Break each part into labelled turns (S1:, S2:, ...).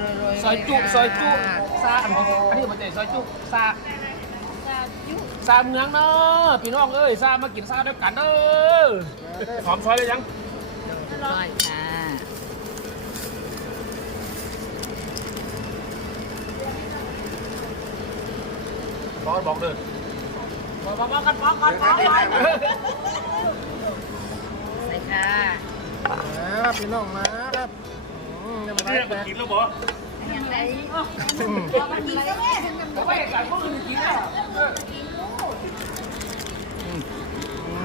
S1: รวยรวย
S2: ซอยจุ
S1: ค่ะ
S2: ซอยจุซาอันนี้อันนี้มันจะซอยจุซาซาเมืองเนอะพี่น้องเอ้ยซามากินซาด้วยกันเด้อหอมซอยเลยยัง
S1: รวยค่ะ
S2: บอกบอกเลย
S1: บอกบอกบอกกันบอกกันบอกกันใส่ค่ะ
S3: ครับพี่น้องมาครับ อืมยังไม่ได้
S2: เนี่ย
S3: มัน
S2: กินแล้วบอก
S1: ยังไง
S3: อืม
S2: ผมไม่เห็นกันพวกอื่นกินแล้ว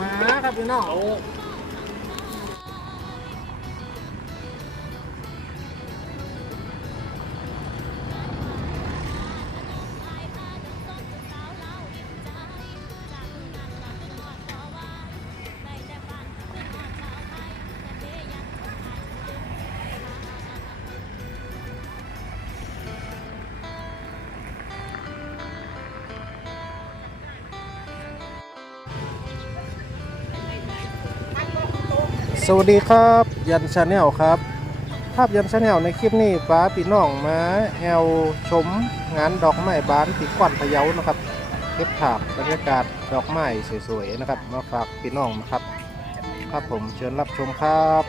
S3: มาครับพี่น้อง สวัสดีครับ ยันชาแนลครับ ภาพยันชาแนลในคลิปนี้ฟ้าปีน้องมาแอลชมงานดอกไม้บานตีกวันพะเยานะครับเก็บภาพบรรยากาศดอกไม้สวยๆนะครับ มาฝากปีน้องนะครับ ครับผมเชิญรับชมครับ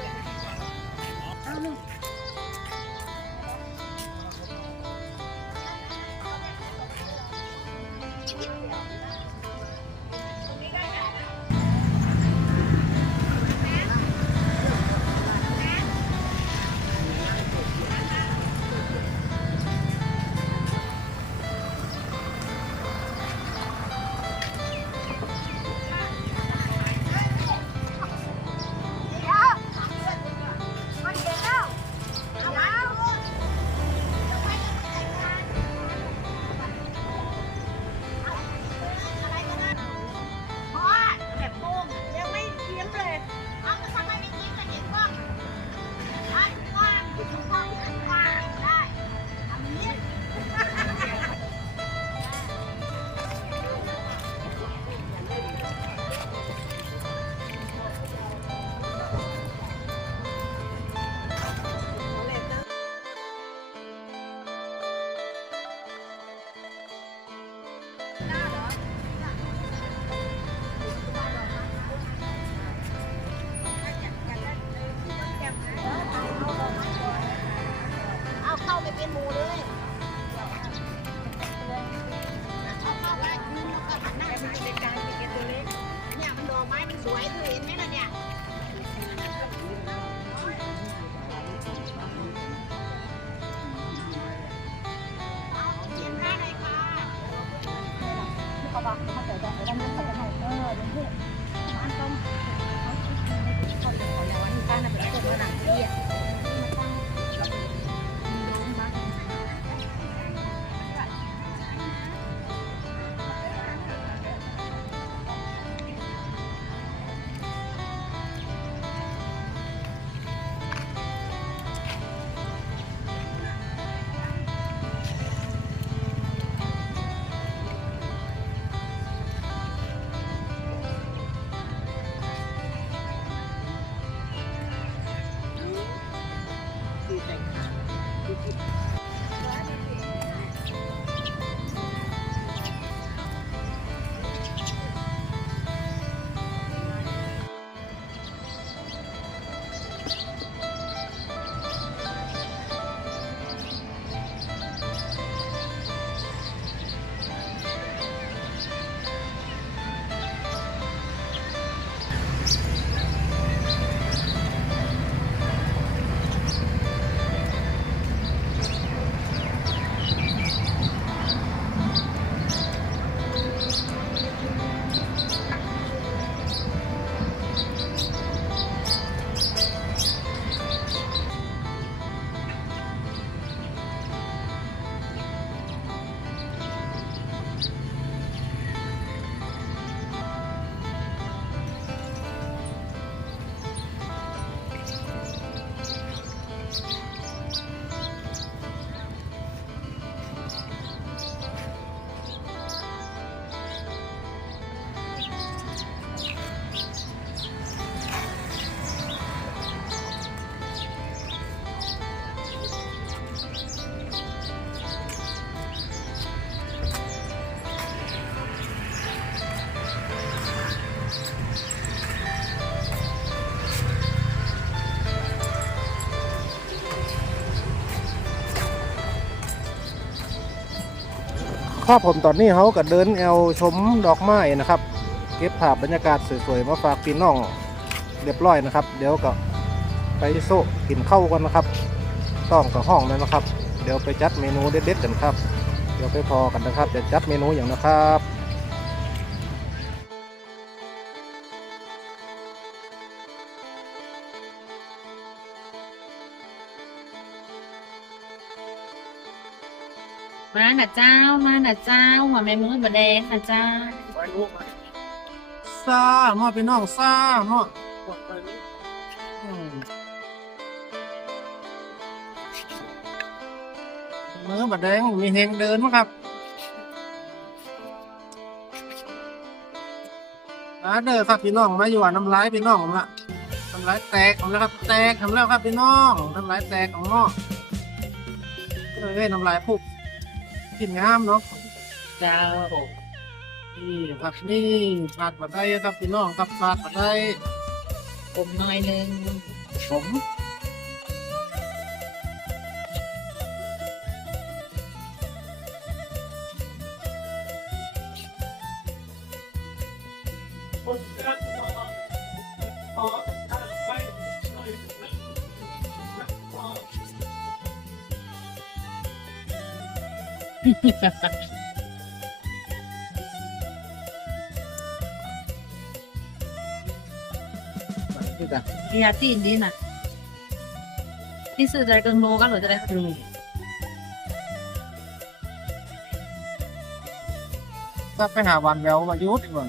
S4: ค
S5: รั
S6: บผมตอนนี้เขาก็เดินแอลชมดอกไม้นะครับ เก็บภาพบรรยากาศสวยๆมาฝากพี่น้องเรียบร้อยนะครับ เดี๋ยวก็ไปโซะกินข้าวกันนะครับ ต้องกับห้องนั้นนะครับ เดี๋ยวไปจัดเมนูเด็ดๆกันครับ เดี๋ยวไปพอกันนะครับจะจัดเมนูอย่างนะครับ
S1: มาหน่ะเจ้า มาหน่ะเจ้าหัวแม่มือบะแดงน่ะเจ้า
S6: ซ่าเนาะพี่น้องซ่าเนาะอืมมือบัดแดงมีเฮงเดินมั้งครับมาเด้อครับพี่น้องมาอยู่อะน้ำลายพี่น้องผมละน้ำลายแตกผมแล้วครับ แตกทำแล้วครับพี่น้องน้ำลายแตกของเนาะเอ้ยน้ำลายพุก กินงามเนาะ
S1: เจ้า
S6: นี่ครับนี่ขาดมาได้ครับพี่น้องครับขาดมาได้
S1: ผมหน่อยหนึง
S6: ผม นี่จ้ะ
S1: เรียตีนดีน่ะนี่ซื้อใจเกินโลก็เหรือจะได้
S6: ก็ไปหาวันแววมายุดดีกว่า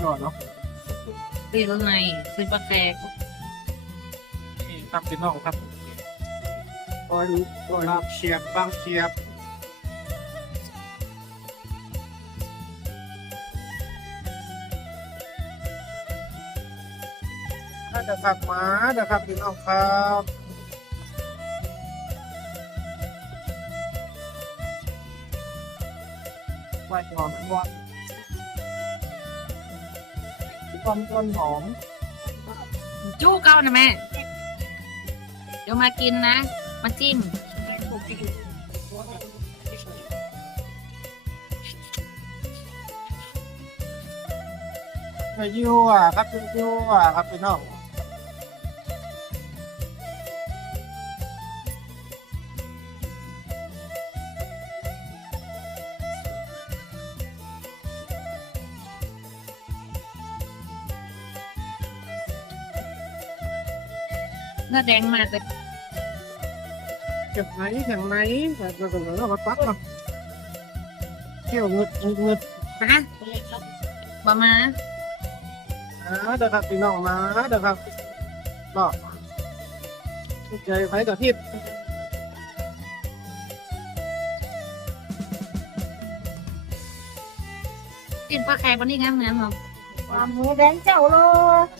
S6: งามหน่อยเนาะ
S1: ตีนไงซื้อปลาแกก
S6: นี่ครับพี่น้องครับโอ้ยโอ้ยรับเชียบบางเชียบถ้าจะขับมาเดี๋ยวครับพี่น้องครับไหวหอมหวา ความต้นหอม
S1: จู้เก้านะแม่ เดี๋ยวมากินนะ มาจิ้ม
S6: ไปยั่วครับยั่วครับพี่น้อง
S1: เนื้อแดงมาแต่
S6: เก็บไหนแข็งไหนแต่เราก็เหลือเราก็ตักเนาะเที่ยวเงึดเงึดเงึด
S1: นะบะมา
S6: อ่าเดี๋ยวครับพี่น้องมาเดี๋ยวครับบอกใจไฟกับพิษ
S1: กินปลาแกกวันนี้งั้นงั้นเหรอ
S3: ความมือแดงเจ้าโล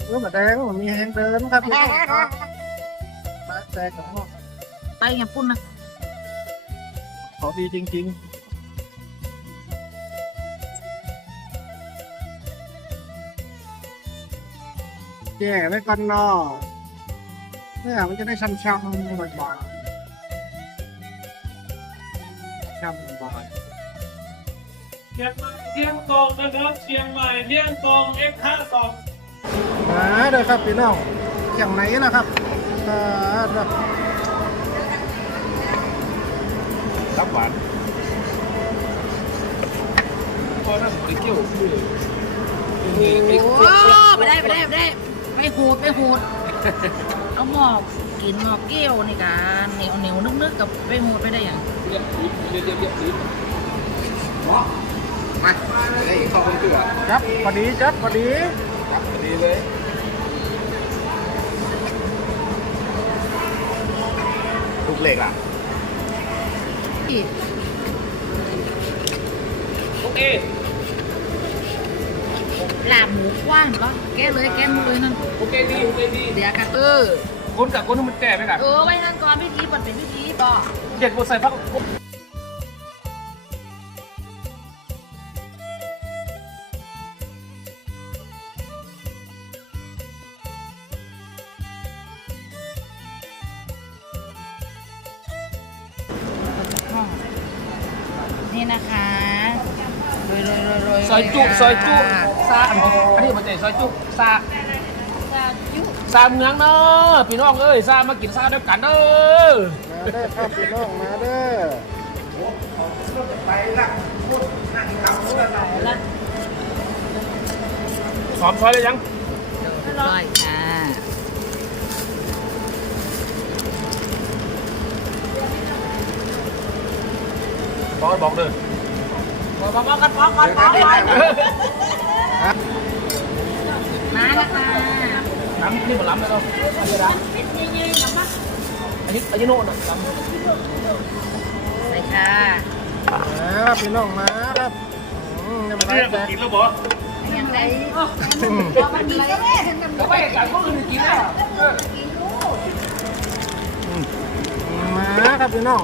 S6: เรื่องแบบแดงมันมีแหงเดินครับพี่น้องครับ มาแตกของ
S1: ไปอย่างปุ่นนะ
S6: ขอดีจริงๆแย่ไว้ก่อนเนาะเนี่ยมันจะได้ช้ำๆบ่อยๆช้ำบ่อย
S7: เชียงใหม่เที่ยงตรงนะครับเชียงใหม่เที่ยงตรง X52
S6: มาเด้อครับพี่น้องเชียงไหนล่ะครับ อ่าเด้อ
S2: รับหวานพอถ้าผมไปเกี่ยวคือ
S1: โอ้ไปได้ไปได้ไปได้ไปโหดไปโหดเอาหมอกกินหมอกเกี้ยวนี่กันเหนียวเหนียวนึกๆกับไปโหดไปได้อย่าง
S2: เรียบเรียบเรียบเรียบเรียบ
S8: มาจะได้เข้าคนตัว
S6: จับพอดีจับพอดี
S8: ครับดีเลย เหล็กอะ
S2: โอเค
S1: ลาบหมูกว้างก็แกะเลยแกะหมดเลยนั่น
S2: โอเคดีโอเคดี
S1: เดี๋ยวกันเออ
S2: คนกับคนที่มันแก่ไหมกัน
S1: เออไว้นั่นก่อนพิธีก่อนเป็นพิธีต่อ
S2: เจ็ดบทใส่พัก
S1: ห้องนี่นะคะโรยโรยโรยโรย
S2: ซอยจุ
S1: ค่ะ
S2: ซอยจุซาอันนี้มันจะซอยจุซา
S3: ซาจุ
S2: ซาเมืองเนาะพี่น้องเอ้ยซามากินซาด้วยกันเด้อ
S6: มาเด้อครับพี่น้องมาเด้อ
S2: หอมซอยเลยยัง
S1: เรียบร้อยค่ะ
S2: บอกบอกเลย
S1: บอกบอกบอกกันบอกก่อนบอกก่อนมาแล้วค่ะ
S2: น้ำนี่มันล้ำเลยเนาะอันนี้ล้ำอันนี้อันนี้โน่นน่ะล้ำ
S1: ใส่ค่ะ
S6: มาครับพี่น้องมาครับอืมยังไม่ได้แต่
S7: กินแล้วบอก
S1: ยังไง
S6: อืม
S3: เอามันดีก็ได้
S2: แล้วไปกันก็อื่นกินแล้วเออ
S6: มาครับพี่น้อง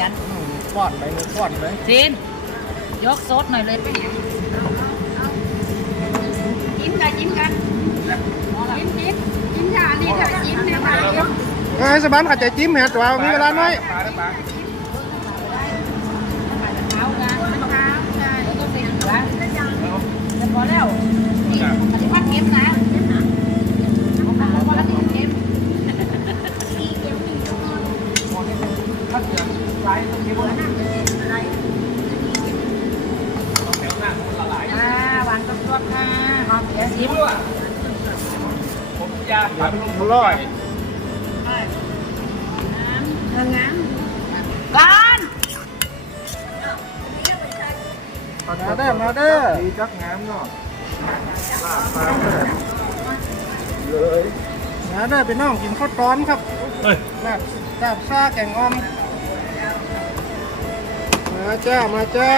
S1: ยน
S6: อืมป้อนไปเลยป้อนเลย
S1: ซีนยกซดหน่อยเลยไป
S3: ยิ้มกันยิ้มกันยิ้มยิ้มยิ้มค่ะนี่เถอะยิ้มเนี่ยค่ะยิ้ม
S6: เอ้ยสบานขัดใจจิ้มเห็ดว่ามีเวลาน้อย
S2: ปลาได้ปลา
S1: เท้ากัน
S3: เท้าใช่
S1: แล้วก็เป็นหัวแต่พอแล้วนี่อันนี้วัดเก็บนะ อ
S2: งเก็บไว้นะแถวหน้ามันละลาย
S1: อ่าวางตัวตัวค่ะหอมเสีย
S2: ชิ
S1: ชิ
S2: ม
S1: ม
S2: ด้วยผมยาปลาเป็นลม
S6: ร่อย
S3: งาม
S1: กัน
S6: มาเด้อมาเด้อดีจักงามเนาะลาบปลาเลยมาเด้อพี่น้องกินข้าวต้อนครับ
S7: เฮ้ย
S6: ลาบลาบซาแกงอ่อม มาจ้า มาจ้า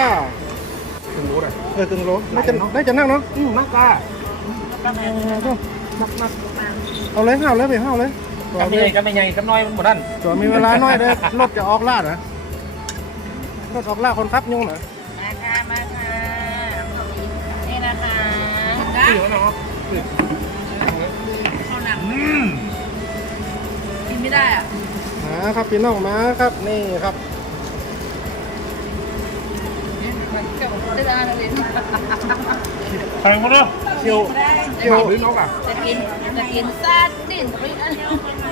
S2: ถึงรู้เลย
S6: เออตึงโลได้จะได้จะนั่งเนาะ
S2: อืมนักกล้า
S6: นักนักเอาเลยเอาเลยไปเอาเลยตัว
S2: กำ
S6: มี
S2: ใหญ่กำใหญ่กำน้อยมันหมดนั่น
S6: ตัวมีเวลาน้อยเด้อรถจะออกล่านะรถออกล่าคนขับยุ่งหน่อย
S1: มาค่ะมาค่ะนี่นะคะ
S2: ที่อยู่นั่นเนาะ
S1: ข้าวหนังกินไม่ได้อะ
S6: มาครับพี่น้องมาครับนี่ครับ
S1: มันเกี่ยวกับเรื่องอะไรนี่
S7: ใครมาเนาะ
S6: เกี่ยว
S2: เกี่ยวหรือนกอะ
S1: จะกินจะกินซาดิ้นไปอัน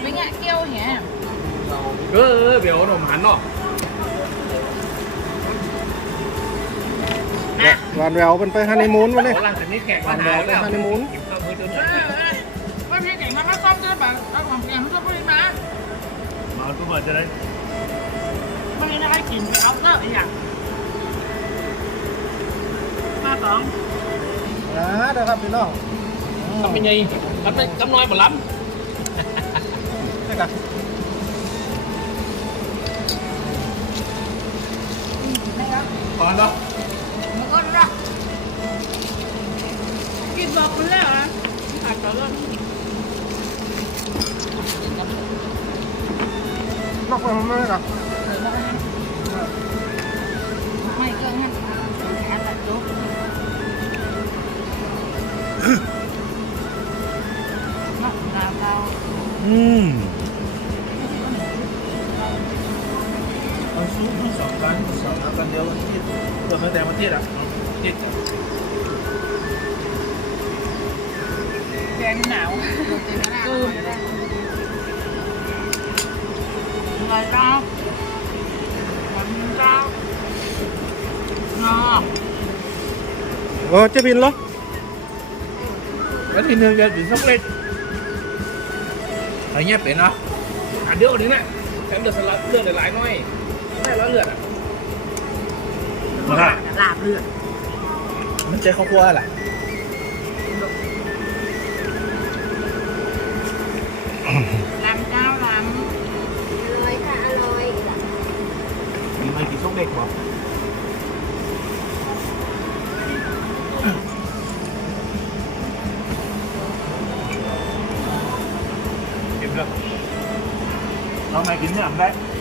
S1: ไปเงี้ยเกี่ยวอย่างเงี้ย
S2: เออเดี๋ยวหนมหันเนาะ
S6: หวานแหววเป็นไปฮันนีมูนวันนี้
S2: หลังจากนี้แขกมาหาแล้ว
S6: ฮันนีมูน
S2: เราเคยเดิน
S1: เออเออว่าพี่เก่งมันก็ซ่อมได้ป่ะเอาของเก่งมันก็พูดมา
S7: มาตัวเบิดจะได้
S1: ไม่ได้ให้กินเอาเถอะอย่างมาสอง
S6: นะเด้อครับพี่น้อง
S2: กำใหญ่กำกำน้อยหมดล้
S6: นี่กันำ
S2: ก่อนเนาะ
S1: มันก็ละกินบอกมันแล้วอะขาดต่อเรื่อง
S6: นอกไปมันไม่กัน
S1: ไม่ เอา
S7: ซุปทั้งสองกันสองกันเดียวที่เพื่อเขาแต่มาเทียดอะเทียด
S1: แดงหนาวคือลอยเจ้าหวานเจ้างอ
S6: เออจะบินเหรอ
S7: แล้วทีนึงจะถึงสักเล็กอะไรเงี้ยเป็นเนาะ
S2: อันเดียวกันนี่นะแถมเลือดสลัดเลือดหลายๆน้อย ได้แล้วเลือดอะ
S7: มาได้
S1: ลาบเลือด
S7: มันเจ๊ข้าวคั่วแหละ
S1: ลำเจ้าล
S3: อร่อยค่ะอร่อย
S7: มีไม่กี่ช่องเด็กบอกเก็บเลยเราไม่กินเนี่ยได้ำ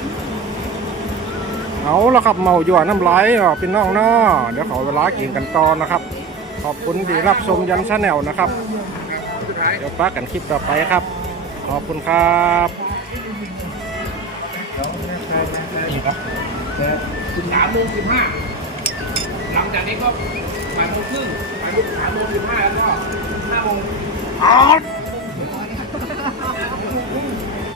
S6: เอาละครับเมาหยั่วน้ำลายอะพี่น้องเนาะเดี๋ยวขอเวลากินกันต่อนะครับ ขอบคุณที่รับชมยันชาแนลนะครับ เดี๋ยวป้ากันคลิปต่อไปครับ ขอบคุณครับ
S2: อีกครับสามโมงสิบห้าหลังจากนี้ก็บ่ายโมงครึ่งบ่ายโมงสามโมงสิบห้าแล้วก็ห้าโมง
S6: อ๋อ